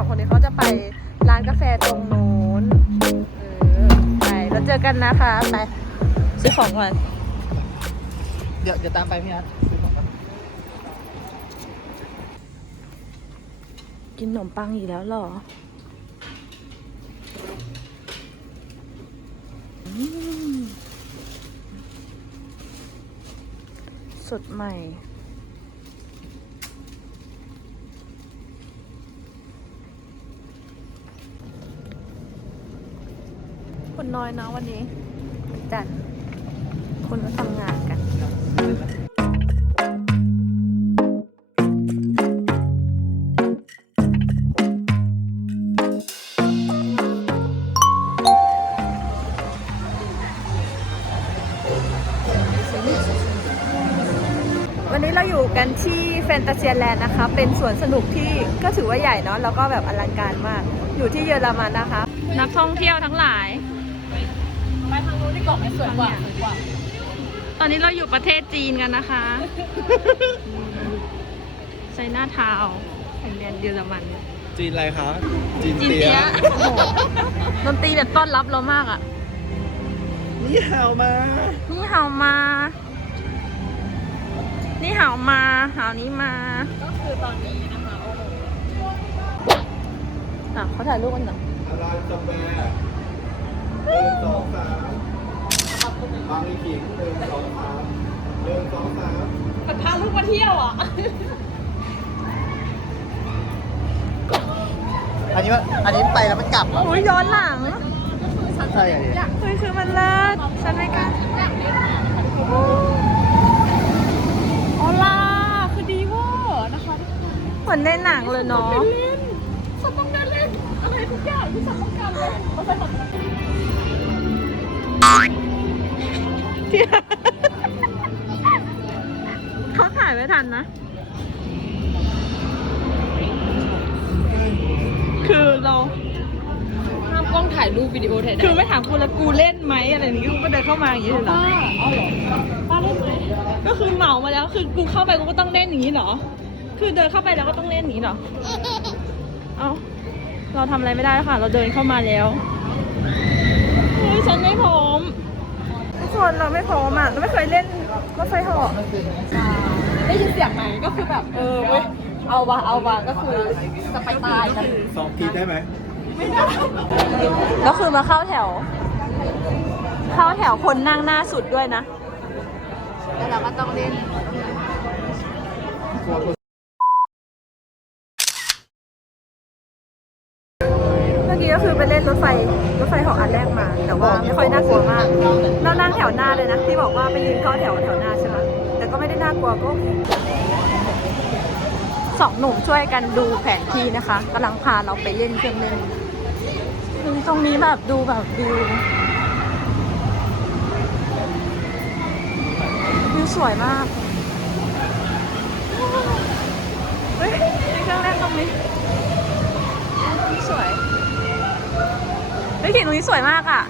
สองคนนี้เขาจะไปร้านกาแฟตรงโน้นเออไปแล้วเจอกันนะคะไปซื้อของก่อนเดี๋ยวเดี๋ยวตามไปพี่นัทซื้อของก่อนกินขนมปังอีกแล้วเหรออืมสดใหม่ คนน้อยนะวันนี้วันจันทร์คนมาทำงานกันวันนี้เราอยู่กันที่แฟนตาเซียแลนด์นะคะ เป็นสวนสนุกที่ก็ถือว่าใหญ่เนาะ แล้วก็แบบอลังการมาก อยู่ที่เยอรมันนะคะ นักท่องเที่ยวทั้งหลายไป ทางนู้นที่เกาะไม่สวยกว่าสวยกว่า ตอนนี้เราอยู่ประเทศจีนกันนะคะไชน่าทาวน์แห่งแดนเยอรมัน จีนอะไรคะ จีนจีนเตี้เตี้ยยโอ้โหดนตรีแบบต้อนรับเรามากอะ นี่ฮาวมา นี่เห่ามา นี่เห่ามาเห่านี้มา ก็คือตอนนี้นะคะโอ้โหอะเขาถ่ายรูปกันเหรออะไรจำแบหนึ่งสองสาม บางอีขิงหนึ่งสองสามหนึ่งสองสามมันพาลูกมาเที่ยวอะ อันนี้ว่าอันนี้ไปแล้วมันกลับอะอุ้ยย้อนหลังใช่อันนี้เฮ้ยคือมันเลิศฉันไม่กล้าออล่าคือดีเวอร์นะคะเหมือนในหนังเลยเนาะ เล่นฉันต้องได้เล่นอะไรทุกอย่างที่ฉันต้องการเล่นเราไปทำเขาถ่ายไม่ทันนะ คือเรา ห้ามกล้องถ่ายรูปวิดีโอถ่ายคือไม่ถามกูแล้วกูเล่นไหมอะไรอย่างงี้กูก็เดินเข้ามาอย่างงี้เลยเหรอ ป้าเอาเหรอป้าเล่นไหมก็คือเหมามาแล้ว คือกูเข้าไปกูก็ต้องเล่นอย่างนี้เหรอ คือเดินเข้าไปแล้วก็ต้องเล่นอย่างนี้เหรอ เอ้าเราทำอะไรไม่ได้ค่ะ เราเดินเข้ามาแล้วเฮ้ยฉันไม่พร้อมทุ กคนเราไม่พร้อมอะเราไม่เคยเล่นรถไฟเหาะได้ยินเสียงไหมก็คือแบบเออเว้ยเอาวะเอาวะก็คือจะไปตายกันสองทีได้ไหมก็คือมาเข้าแถว เข้าแถวคนนั่งหน้าสุดด้วยนะ แล้วเราก็ต้องเล่น เมื่อกี้ก็ คือไปเล่นรถไฟรถไฟเหาะอันแรกมา แต่ว่าไม่ค่อยน่ากลัวมากเรานั่งแถวหน้าเลยนะที่บอกว่าไปยืนเข้าแถวแถวหน้าใช่ไหมแต่ก็ไม่ได้น่ากลัวก็โอเคสองหนุ่มช่วยกันดูแผนที่นะคะกำลังพาเราไปเล่นเครื่องเล่นตรงนี้แบบดูแบบวิววิวสวยมากเฮ้ยมีเครื่องเล่นตรงนี้วิวส วยเฮ้ยขี่ตรงนี้สวยมากอะ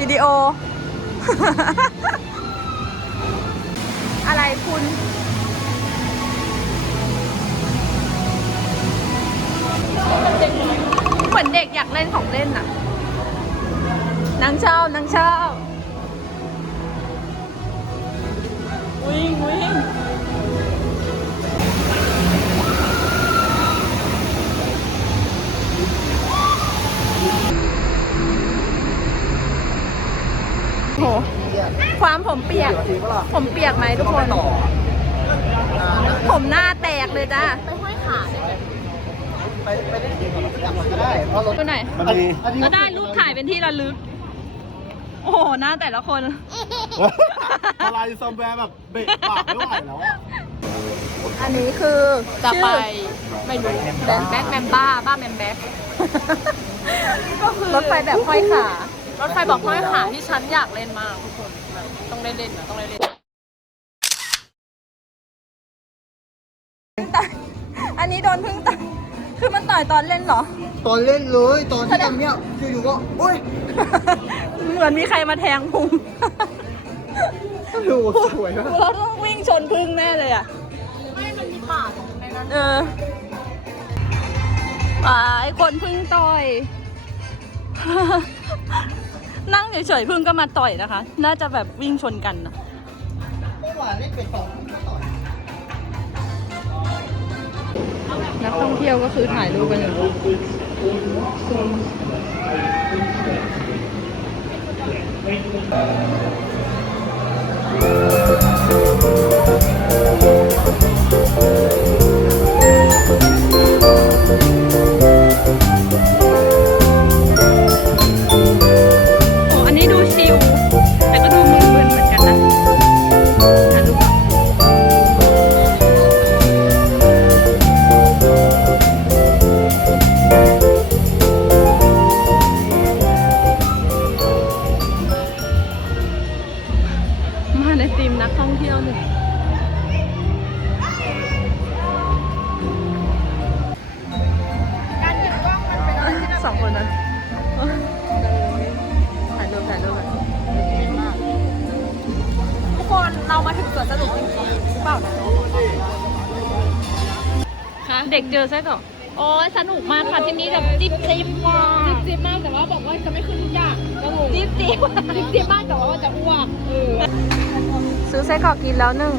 วิดีโอ อะไรคุณ เหมือนเด็กอยากเล่นของเล่นน่ะ นางชอบนางชอบวิ่งวิ่ง หความผมเปียกทีก็หรอผมเปียกไหมทุกคนต่ออ่าผมหน้าแตกเลยจ้าไปห้อยขาได้ไหมไปไปเล่นเกมก่อนแล้วกลับมาก็ได้เพราะรถดูไหนมันมีอันนี้ก็ได้รูปถ่ายเป็นที่ระลึก โอ้โหหน้าแต่ละคนทลายซอมแวร์แบบเบรกปากไม่ไหวแล้วอะอันนี้คือจะไปชื่อไม่รู้แบนแบนแมมบ้าบ้าแมมแบกก็คือรถไฟแบบห้อยขา รถไฟบอกห้อยขาที่ฉันอยากเล่นมากทุกคนแบบต้องได้เล่นนะต้องได้เล่นอันนี้โดนพึ่งต่อยคือมันต่อยตอนเล่นเหรอ ตอนเล่นเลยตอนที่ทำเนี้ยอยู่ๆก็โอ๊ยเหมือนมือนมีใครมาแทงพุงดูสวยมากเราต้องวิ่งชนพึ่งแน่เลยอะไม่มันมีป่าตรงในนั้นเออป่าไอ้คนพึ่งต่อย นั่งเฉยๆพึ่งก็มาต่อยนะคะ น่าจะแบบวิ่งชนกันนะเมื่อวานนี่เป็นต่อก็ต่อยนักท่องเที่ยวก็คือถ่ายรูปกันอยู่ เรามาถึงสวนสนุกจริงๆหรือเปล่านะคะเด็กเจอไส้กรอกโอ้ยสนุกมากค่ะที่นี่แบบจิ๊บจิ๊บมากจิ๊บมากแต่ว่าบอกว่าจะไม่ขึ้นทุกอย่างก็งงจิ๊บจิ๊บจิ๊บจิ๊บมากแต่ว่าจะอ้วกเออซื้อไส้กรอกกินแล้วหนึ่ง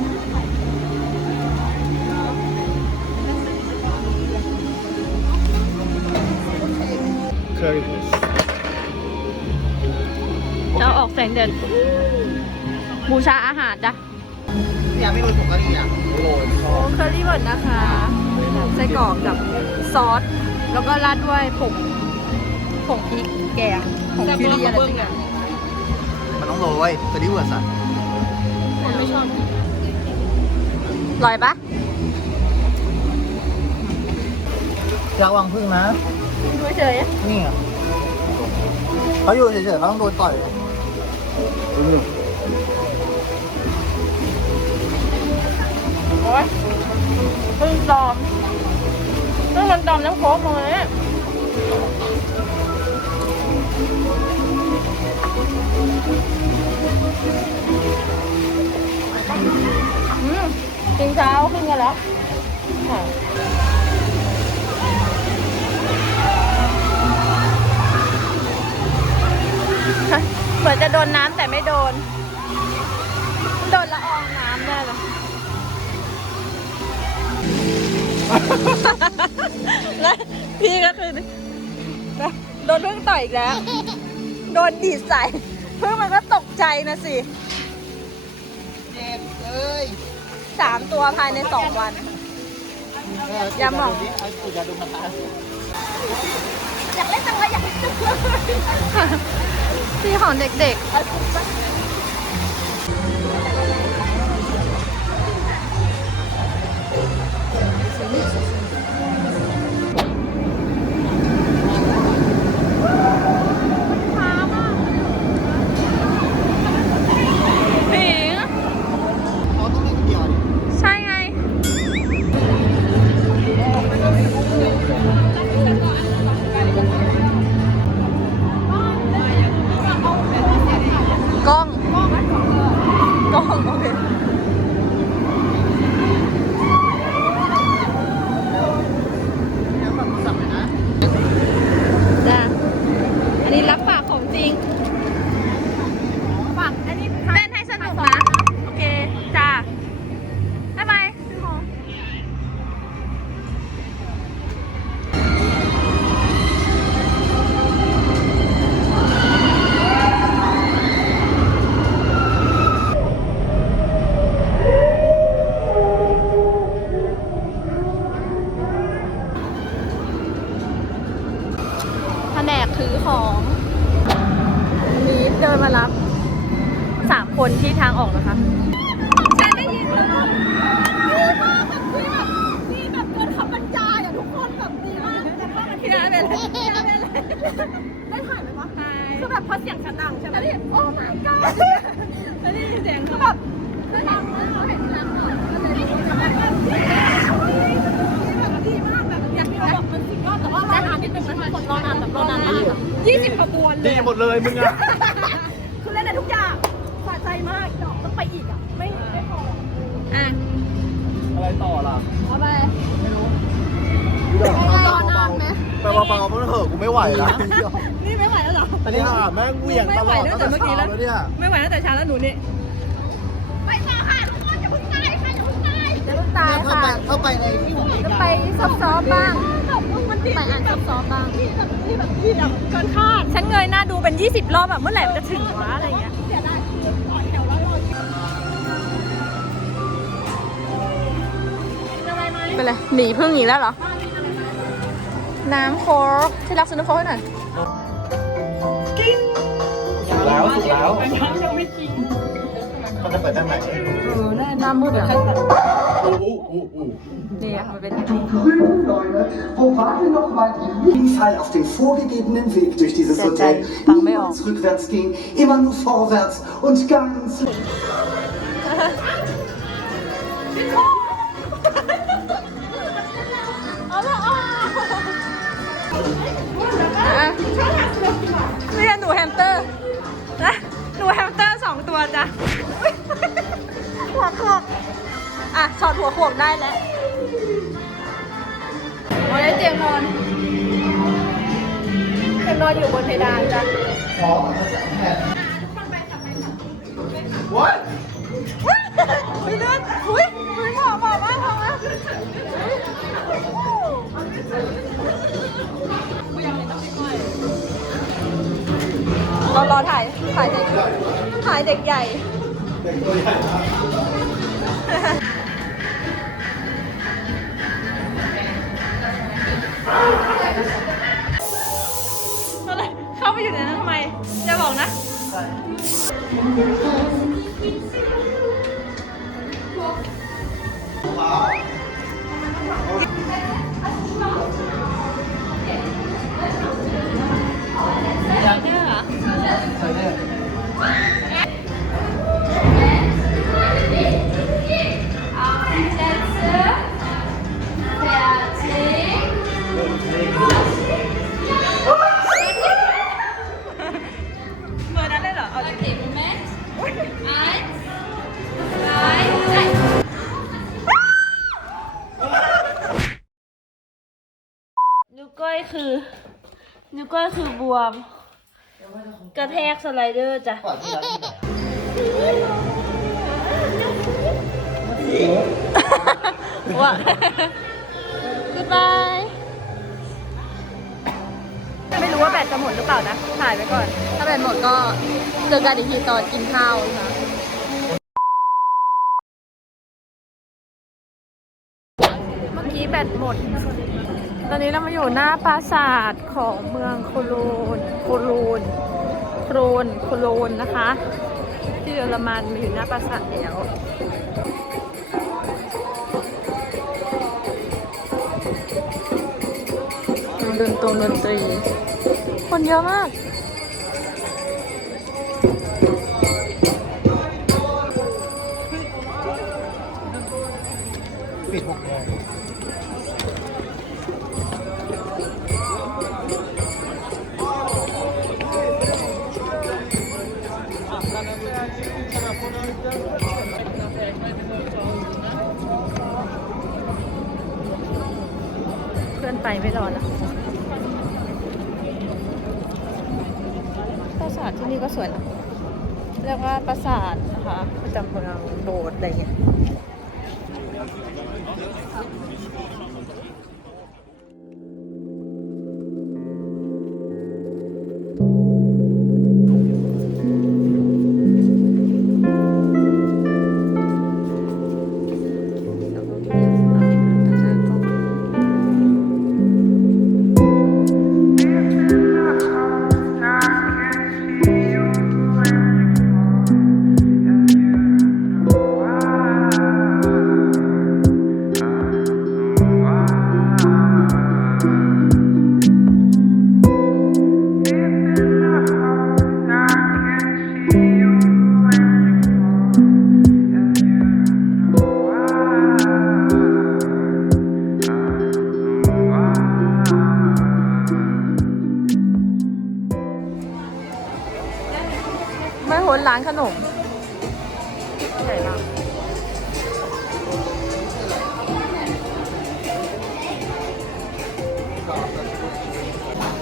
เคยจะเอาออกแสงแดดบูชาอาหารจ้ะ เนี่ยไม่โรยผงกะหรี่อะโรยชอโอ้บเคอรี่เบิร์ดนะคะไส้กรอกกับซอส แล้วก็ราดด้วยผงผงพริกแกงผงชิลลี่อะไรสักอย่างมันต้องโรยเคยได้เวอร์สันคนไม่ชอบอร่อยปะระวังพึ่งนะดูเฉยนี่อะเขาอยู่เฉยๆเขาต้องโดนต่อย อืม เพิ่งตอมเพิ่งมันตอมน้ำโค้กมาเลยอืมกินเช้าขึ้นกันแล้วค่ะเหมือนจะโดนน้ำแต่ไม่โดน โดนละอองน้ำได้เลย แล้วพี่ก็คือโดนพึ่งต่อยอีกแล้ว โดนดีดใส่พึ่งมันก็ตกใจนะสิเจ็บเอ้ยสามตัวภายในสองวัน อย่ามอง เอาสูตรยาดมมาทาอยากเล่นจังเลยอยากเล่นจังเลยที่ของเด็กๆ Jesus. ถือของนี้เดินมารับสามคนที่ทางออกนะคะฉันได้ยินเลยดีมากแบบคุยแบบดีแบบเกินคำบรรยายอะทุกคนแบบดีมากแต่ว่ามันที่น่าเป็นที่น่าเป็นได้ถ่ายไหมวะคือแบบพอเสียงฉันดังใช่ไหมโอ้ my god นรอนานแบบรอนานมากยี่สิบขบวนเลดียหมดเลยมึงอะคือเล่นได้ทุกอย่างสะใจมากต้องไปอีกอะ ไม่ไม่พออะอะไรต่อล่ะเอาไปรอนานไหมไปเบาๆมันเหอะกูไม่ไหวแล้วนี่ไม่ไหวแล้วหรอ อันนี้อะแม่งเหวี่ยงตลอดตั้งแต่เมื่อกี้แล้วเนี่ยไม่ไหวตั้งแต่เช้าแล้วหนูนี่ไปต่อค่ะทุกคนอย่าเพิ่งตายค่ะอย่าเพิ่งตาย จะต้องตายเยเข้าไปเข้าไปในที่มีต้อไปการ ซอฟๆบ้าง ไปอ่านซอฟต์ๆบ้างที่แบบที่แบบที่แบบเกินคาดฉันเงยหน้าดูเป็น 20 รอบแบบเมื่อไหร่มันจะถึงวะอะไรเงี้ย เสียดายคือต่อแถวแล้วรอกินอะไรไหมเป็นไรหนีพึ่งหนีแล้วเหรอ น้ำโค้กที่รักซื้อน้ำโค้กให้หน่อยสุดแล้วสุดแล้วมันจะเปิดได้ไหมหน้ามืดอะอู้อู้ อู้อู้ นี่อะมันเป็นอย่างนี้ Grüne Leute, wo war denn nochmal die Fall auf dem vorgegebenen Weg durch dieses Der Hotel? Teil, fang mir Niemals rückwärts ging, immer nur vorwärts und ganz อ่ะนี่หนูแฮมสเตอร์นะหนูแฮมสเตอร์สองตัวจ้ะอุ๊ยหัวโขก อะสอดหัวโขกได้แล้วโอ้ยเตียงนอนเตียงนอนอยู่บนเพดานจ้ะ What อุ้ยเลือดอุ้ยอุ้ยหมอหมอมากหมอมากเรารอถ่าย ถ่ายเด็กถ่ายเด็กใหญ่ เด็กตัวใหญ่ คือ นิ้วก้อยคือบวม กระแทกสไลเดอร์จ้ะก่อนที่ร้านที่ไหนว่า goodbye ไม่รู้ว่าแบตจะหมดหรือเปล่านะ ถ่ายไว้ก่อน ถ้าแบตหมดก็เจอกันอีกทีตอนกินข้าวนะคะเมื่อ กี้แบตหมด ตอนนี้เรามาอยู่หน้าปราสาทของเมืองโคลูนโคลูนโครูนโคลูนนะคะ ที่เยอรมันมาอยู่หน้าปราสาทแล้วดนตรงดนตรี คนเยอะมาก ไปไม่รอละปราสาทที่นี่ก็สวยนะเรียกว่าปราสาทนะคะประจำเมืองโดดอะไรเงี้ย ไม่หนร้านขนมใหญ่มาก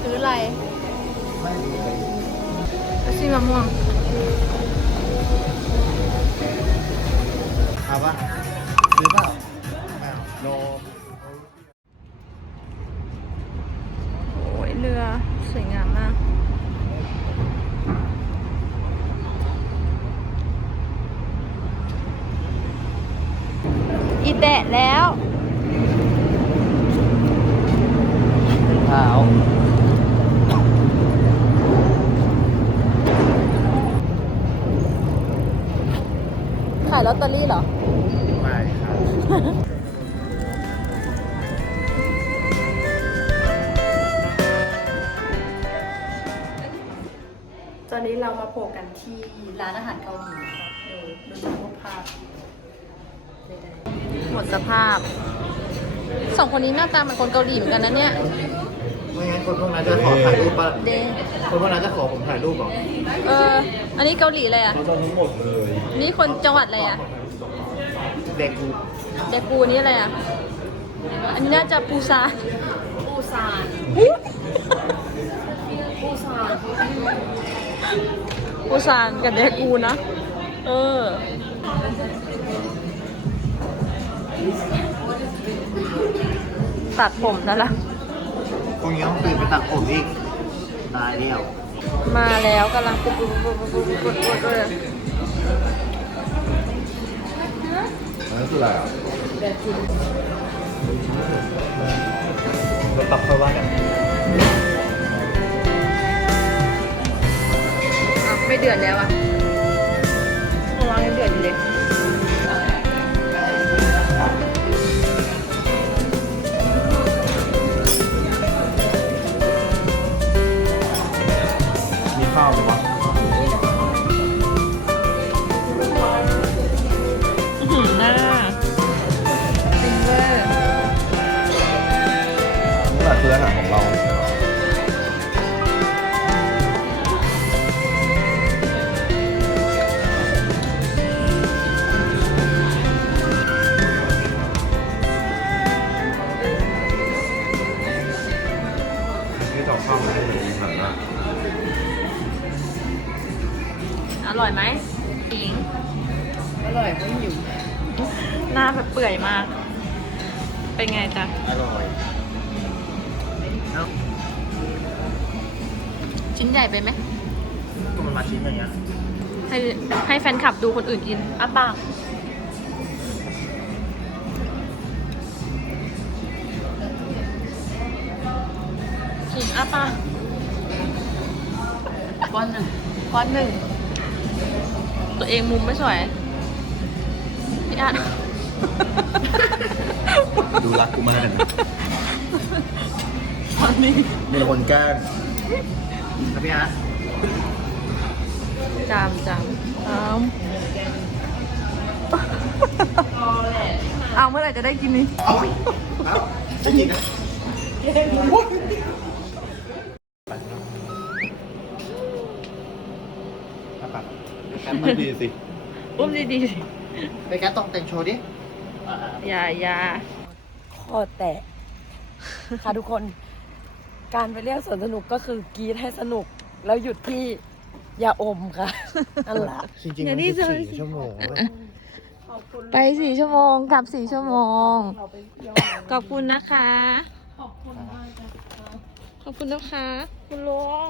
ซื้ออะไรก็ชิมมะม่วงเอาปะซื้อเปล่าโล แตะแล้วเท้าขายลอตเตอรี่เหรอ ไม่ครับตอนนี้เรามาโผล่กันที่ร้านอาหารเกาหลีค่ะเออดูจากรูปภาพ หมดสภาพ สองคนนี้หน้าตาเหมือนคนเกาหลีเหมือนกันนะเนี่ย ไม่งั้นคนพวกนั้นจะขอถ่ายรูปป่ะเดคนพวกนั้นจะขอผมถ่ายรูปเหรอเออ อันนี้เกาหลีอะไรอะ เขาจะทั้งหมดเลยนี่คนจังหวัดอะไรอะเด็กกูเดกูนี่อะไรอะ อันนี้น่าจะปูซานปูซานปูซานปูซานกับเดกูนะ เออ ตัดผมแล้วล่ะคงยังต้องตื่นไปตัดผมอีกตายเดียว มาแล้วกำลังปุ๊บปุ๊บปุ๊บปุ๊บปุ๊บปุ๊บปุ๊บเลยอันนั้นคืออะไรอะเราตับเข้าบ้านกันอ้าวไม่เดือดแล้วอะเมื่อวานยังเดือดอยู่เลย อื่นกินอ้าปากกินอ้าปากก้อนหนึ่งก้อนหนึ่ง ตัวเองมุมไม่สวย พี่อาร์ตดูรักกูมากเลยนะตอนนี้มีแต่คนแกล้งครับพี่อาร์ตจามจามจาม เอาเมื่อไหร่จะได้กินนี่เอาเอาจะกินนะปครับแอปมันดีสิอุ้มดีๆสิไปแกต้องแต่งโชว์ดิอย่าอย่าคอแตะค่ะทุกคน การไปเรียกสวนสนุกก็คือกรีดให้สนุก แล้วหยุดที่ยาอมค่ะนั่นแหละจริงๆมันคือสี่ชั่วโมง เว้ยไปสี่ชั่วโมงกลับสี่ชั่วโมงขอบคุณนะคะ ขอบคุณมากขอบคุณนะคะ คุณลุง